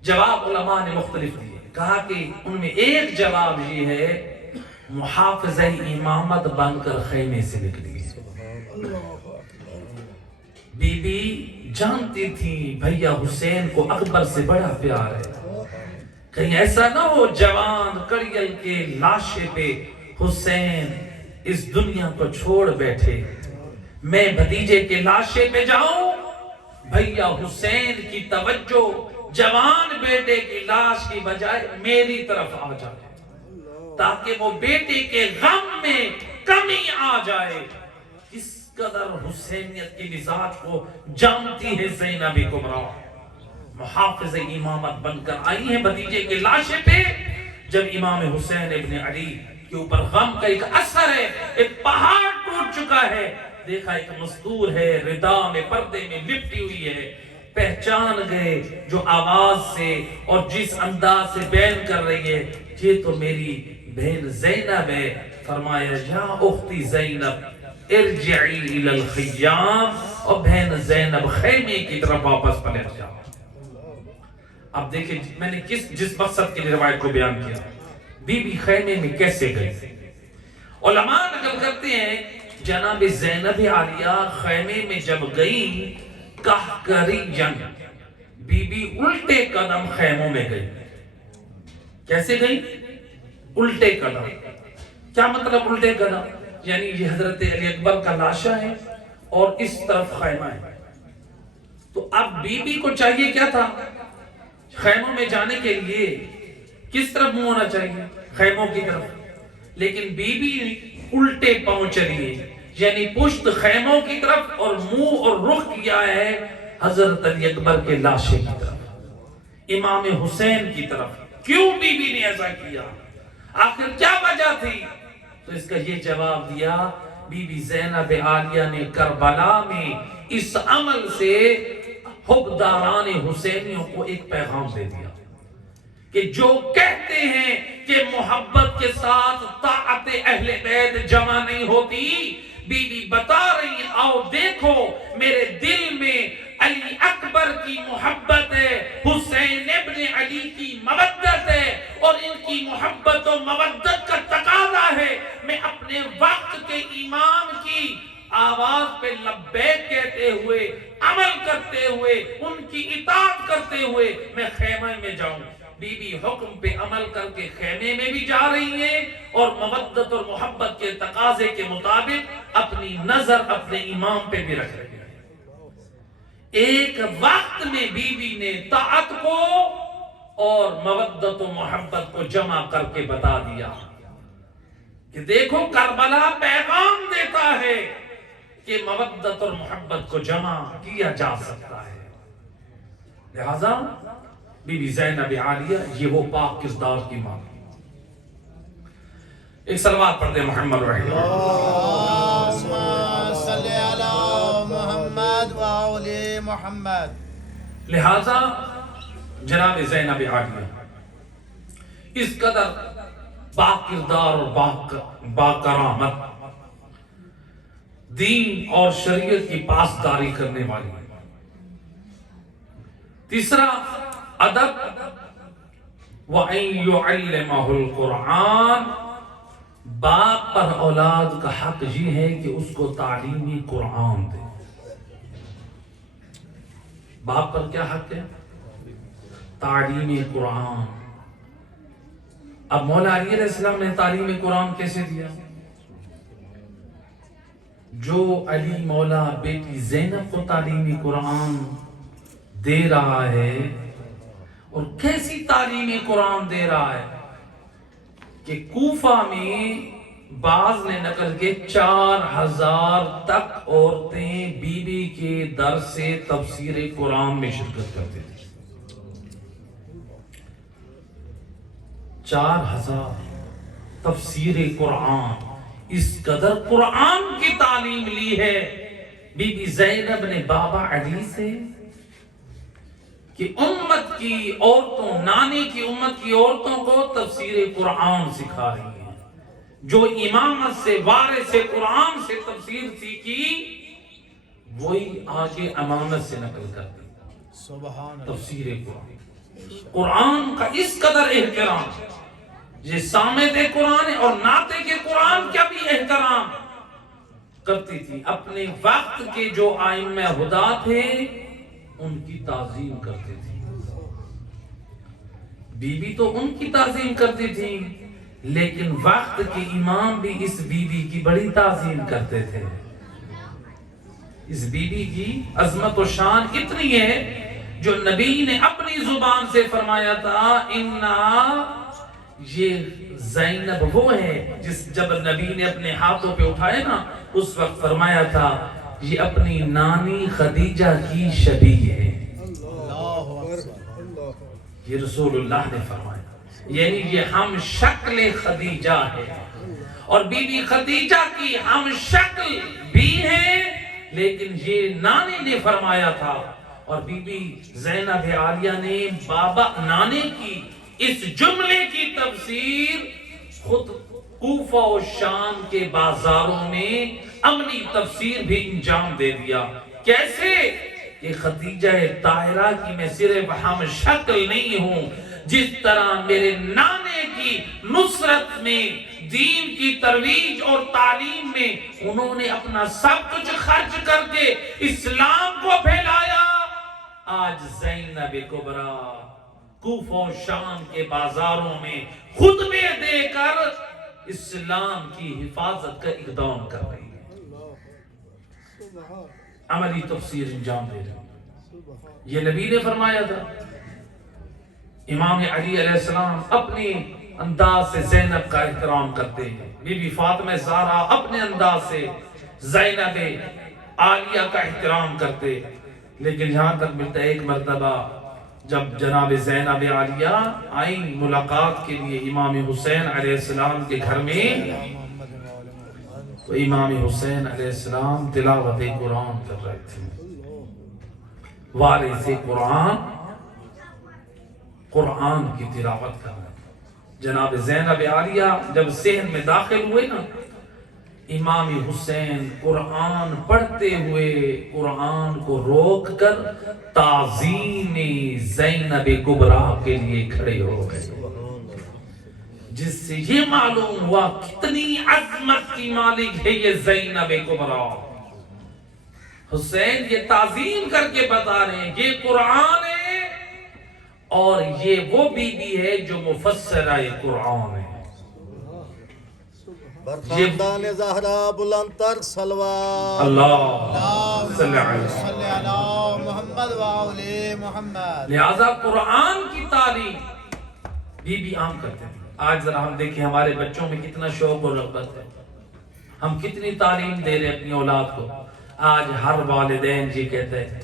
جواب علماء نے مختلف دیے۔ کہا کہ ان میں ایک جواب یہ ہے، محافظہ امامت بن کر خیمے سے نکلی ہے۔ بی بی جانتی تھی بھیا حسین کو اکبر سے بڑا پیار ہے، کہیں ایسا نہ ہو جوان کڑیل کے لاشے پہ حسین اس دنیا کو چھوڑ بیٹھے، میں بھتیجے کے لاشے پہ جاؤں، بھیا حسین کی توجہ جوان بیٹے کی لاش کی بجائے میری طرف آ جائے تاکہ وہ بیٹے کے غم میں کمی آ جائے۔ اس قدر حسینیت کی مزاج کو جانتی ہے زینب کبریٰ، محافظ امامت بن کر آئی ہیں بھتیجے کے لاشے پہ۔ جب امام حسین ابن علی کے اوپر غم کا ایک اثر ہے، ایک پہاڑ ٹوٹ چکا ہے، دیکھا ایک مستور ہے، ردا میں پردے میں لپٹی ہوئی ہے، پہچان گئے جو آواز سے اور جس انداز سے بیان کر رہی ہے، یہ تو میری بہن زینب ہے۔ فرمایا یا اختی زینب ارجعی الی الخیام، اور بہن زینب خیمے کی طرف واپس پلٹ جاؤ۔ اب دیکھیں میں نے جس مقصد کے لیے روایت کو بیان کیا، بی بی خیمے میں کیسے گئی؟ علماء نقل کرتے ہیں جناب زینب عالیہ خیمے میں جب گئی، قہقریًا، بی بی الٹے قدم خیموں میں گئی۔ کیسے گئی؟ الٹے قدم۔ کیا مطلب الٹے قدم؟ یعنی یہ حضرت علی اکبر کا لاشا ہے اور اس طرف خیمہ ہے، تو اب بی بی کو چاہیے کیا تھا؟ خیموں میں جانے کے لیے کس طرف منہ ہونا چاہیے؟ خیموں کی طرف، لیکن بی بی الٹے پاؤں چلی ہے، یعنی پشت خیموں کی طرف اور منہ اور رخ کیا ہے حضرت علی اکبر کے لاشے کی طرف، امام حسین کی طرف۔ کیوں بی بی نے ایسا کیا؟ آخر کیا وجہ تھی؟ تو اس کا یہ جواب دیا، بی بی زینب عالیہ نے کربلا میں اس عمل سے حبداران حسینیوں کو ایک پیغام دے دیا کہ جو کہتے ہیں کہ محبت کے ساتھ طاعت اہل بیت جمع نہیں ہوتی، بی بی بتا رہی آؤ دیکھو میرے دل میں علی اکبر کی محبت ہے، حسین ابن علی کی مودت ہے، اور ان کی محبت و مودت کا تقاضا ہے میں اپنے وقت کے امام کی آواز پہ لبیک کہتے ہوئے، عمل کرتے ہوئے، ان کی اطاعت کرتے ہوئے میں خیمے میں جاؤں۔ بی بی حکم پہ عمل کر کے خیمے میں بھی جا رہی ہیں اور مودت اور محبت کے تقاضے کے مطابق اپنی نظر اپنے امام پہ بھی رکھ رہی ہیں۔ ایک وقت میں بی بی نے طاعت کو اور مودت و محبت کو جمع کر کے بتا دیا کہ دیکھو کربلا پیغام دیتا ہے کہ مودت اور محبت کو جمع کیا جا سکتا ہے۔ لہذا بی بی زینب عالیہ یہ وہ پاک کردار کی ماں۔ ایک صلوات پڑھ دیں محمد رحمہ اللہم صلی علی محمد و آل محمد۔ لہذا جناب زینب عالیہ اس قدر با کردار اور با کرامت دین اور شریعت کی پاسداری کرنے والی ہے۔ تیسرا ادب وَأَن يُعَلِّمَهُ الْقُرْآنَ باپ پر اولاد کا حق یہ ہے کہ اس کو تعلیم قرآن دے. باپ پر کیا حق ہے؟ تعلیم قرآن. اب مولا علی علیہ السلام نے تعلیم قرآن کیسے دیا؟ جو علی مولا بیٹی زینب کو تعلیم قرآن دے رہا ہے، اور کیسی تعلیم قرآن دے رہا ہے کہ کوفہ میں بعض نے نقل کے 4000 تک عورتیں بی بی کے در سے تفسیر قرآن میں شرکت کرتے تھے. 4000 تفسیر قرآن. اس قدر قرآن کی تعلیم لی ہے بی بی زینب نے بابا علی سے کہ امت کی عورتوں، نانے کی امت کی عورتوں کو تفسیر قرآن سکھا رہی ہیں. جو امامت سے، وارث قرآن سے تفسیر سیکھی وہی آگے امامت سے نقل کرتی. سبحان اللہ. تفسیر قرآن. قرآن کا اس قدر احترام، یہ سامد قرآن ہے اور ناطق کے قرآن کا بھی احترام کرتی تھی. اپنے وقت کے جو ائمہ ہدا تھے ان کی تعظیم کرتی تھی. بی بی تو ان کی تعظیم کرتی تھی، لیکن وقت کے امام بھی اس بی بی کی بڑی تعظیم کرتے تھے. اس بی بی کی عظمت و شان اتنی ہے جو نبی نے اپنی زبان سے فرمایا تھا، یہ زینب وہ ہے جب نبی نے اپنے ہاتھوں پہ اٹھائے نا، اس وقت فرمایا تھا یہ اپنی نانی خدیجہ کی شبیہ ہے. یہ رسول اللہ نے فرمایا، یعنی یہ ہم شکل خدیجہ ہے. اور بی بی خدیجہ کی ہم شکل بھی ہے، لیکن یہ نانی نے فرمایا تھا. اور بی بی زینب عالیہ نے بابا نانے کی اس جملے کی تفسیر خود کوفہ و شام کے بازاروں میں عملی تفسیر بھی انجام دے دیا. کیسے؟ کہ خدیجہ طاہرہ کی میں صرف ہم شکل نہیں ہوں، جس طرح میرے نانے کی نصرت میں، دین کی ترویج اور تعلیم میں انہوں نے اپنا سب کچھ خرچ کر کے اسلام کو پھیلایا، آج زینب کبریٰ کوفہ و شام کے بازاروں میں خطبے دے کر اسلام کی حفاظت کا اقدام کر رہی ہے. عملی تفسیر انجام دے رہی ہے. یہ نبی نے فرمایا تھا. امام علی علیہ السلام اپنے انداز سے زینب کا احترام کرتے ہیں. بی بی فاطمہ زہرا اپنے انداز سے زینب عالیہ کا احترام کرتے. لیکن یہاں تک ملتا ہے ایک مرتبہ جب جناب زینب عالیہ آئی ملاقات کے لیے امام حسین علیہ السلام کے گھر میں، تو امام حسین علیہ السلام تلاوت قرآن کر رہے تھے. وارث قرآن قرآن کی تلاوت کر رہے تھے. جناب زینب عالیہ جب صحن میں داخل ہوئے نا، امام حسین قرآن پڑھتے ہوئے قرآن کو روک کر تعظیم زینب کبریٰ کے لیے کھڑے ہو گئے، جس سے یہ معلوم ہوا کتنی عظمت کی مالک ہے یہ زینب کبریٰ. حسین یہ تعظیم کر کے بتا رہے ہیں یہ قرآن ہے، اور یہ وہ بی بی ہے جو مفسرہ قرآن ہے. برخاندان زہرا بلندتر صلوات. اللہ صلی صلی علی محمد و آل محمد. لہذا قرآن کی تعلیم بی بی عام کرتے ہیں. آج ذرا ہم دیکھیں ہمارے بچوں میں کتنا شوق و رغبت ہے، ہم کتنی تعلیم دے رہے ہیں اپنی اولاد کو. آج ہر والدین جی کہتے ہیں،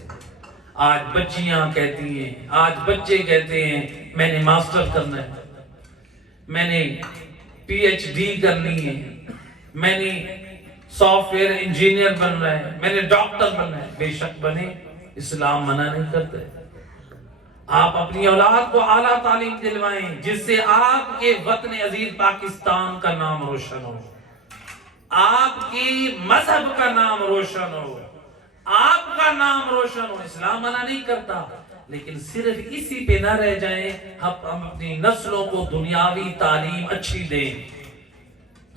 آج بچیاں کہتی ہیں، آج بچے کہتے ہیں میں نے ماسٹر کرنا ہے، میں نے پی ایچ ڈی کرنی ہے، میں نے سافٹ ویئر انجینئر بننا ہے، میں نے ڈاکٹر بننا ہے. بے شک بنے، اسلام منع نہیں کرتے. آپ اپنی اولاد کو اعلیٰ تعلیم دلوائیں جس سے آپ کے وطن عزیز پاکستان کا نام روشن ہو، آپ کے مذہب کا نام روشن ہو، آپ کا نام روشن ہو. اسلام منع نہیں کرتا، لیکن صرف اسی پہ نہ رہ جائیں. ہم اپنی نسلوں کو دنیاوی تعلیم اچھی دیں.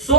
100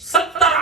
70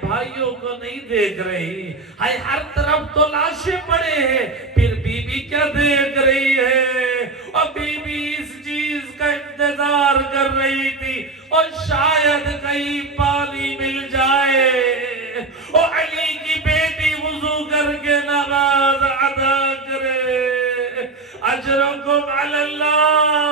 بھائیوں کو نہیں دیکھ رہی، ہر طرف تو لاشیں پڑے ہیں، پھر بی بی کیا دیکھ رہی ہے؟ اور بی بی اس چیز کا انتظار کر رہی تھی اور شاید کہیں پانی مل جائے اور علی کی بیٹی وضو کر کے نماز ادا کرے۔ اجرکم علی اللہ۔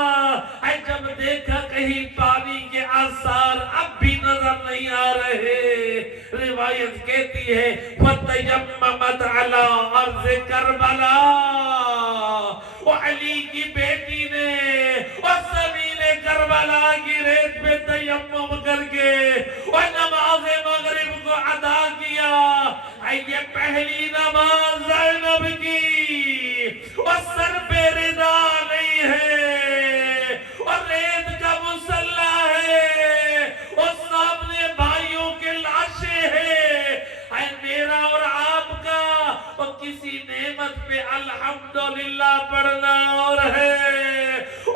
جب دیکھا کہیں پانی کے آثار اب بھی نظر نہیں آ رہے، روایت کہتی ہے فَتَيَمَّمَتْ عَلَىٰ أَرْضِ کربلا، وہ علی کی بیٹی نے اور زمین کربلا کی ریت پہ تیمم کر کے اور نماز مغرب کو ادا کیا۔ یہ پہلی نماز زینب کی، اور سر پہ ردا نہیں ہے اور ریت کا مصلی ہے اور سامنے بھائیوں کے لاشیں ہیں۔ میرا اور آپ کا اور کسی نعمت پہ الحمدللہ پڑھنا اور ہے۔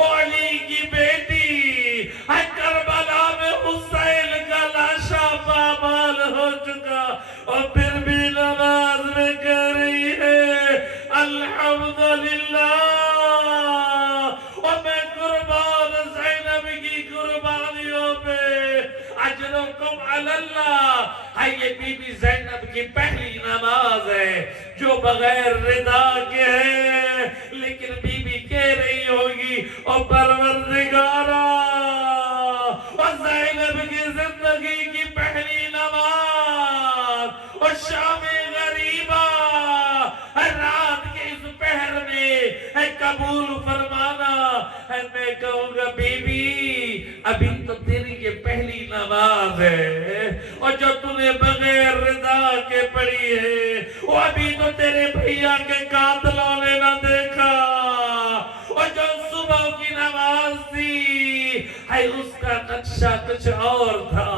علی کی بیٹی کربلا میں حسین کا لاشا پامال ہو چکا اور پھر بھی نماز میں کہہ رہی ہے الحمدللہ۔ اور میں قربان زینب کی قربانیوں پہ، اجرکم علی اللہ۔ یہ بی بی زینب کی پہلی نماز ہے جو بغیر ردا کے ہے، لیکن بی بی کہہ رہی ہوگی اور پروردگارا، اور زینب کی زندگی کی پہلی نماز اور شام غریبہ رات کے اس پہر میں قبول فرمانا۔ میں کہوں گا بی بی ابھی تو تیری یہ پہلی نماز ہے اور جو تُو نے بغیر رضا کے پڑھی ہے، وہ ابھی تو تیرے بھیا کے قاتلوں نے نہ دیکھا، اور جو صبح کی نماز تھی اس کا نقشہ کچھ اور تھا،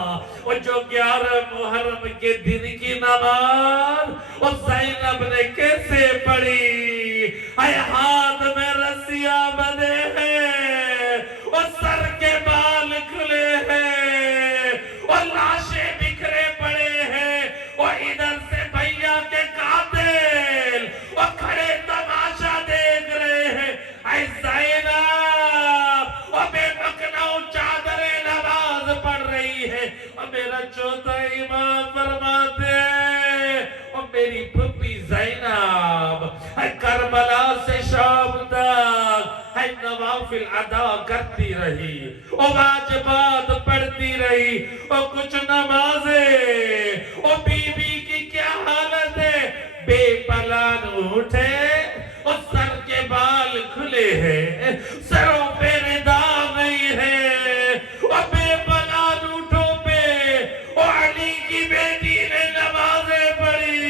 اور جو 11 محرم کے دن کی نماز اور زینب نے کیسے پڑھی، ہاتھ میں رسیاں بندھے ہیں اور سر کے بال کھلے ہیں اور لاشیں بکھرے پڑے ہیں، اور ادھر سے بھیا کے قاتل اور کھڑے تماشا دیکھ رہے ہیں۔ اے زینب اور بے مکنو چادر نماز پڑھ رہی ہے، اور میرا چوتھا امام فرماتے ہیں اور میری پھپھی زینب کربلا سے شام تک نوافل ادا کرتی رہی اور واجبات پڑھتی رہی، اور کچھ نمازیں اور بی بی کی کیا حالت ہے، بے پلان اٹھے اور سر کے بال کھلے ہیں، سروں پہ ردا نہیں ہے، اور بے پلان اٹھوں پہ اور علی کی بیٹی نے نمازیں پڑھی۔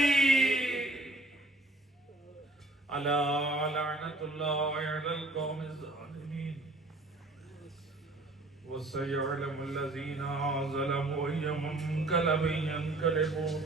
الا لعنت اللہ علی القوم الظالمین وسيعلم الذين ظلموا أي منقلب ينقلبون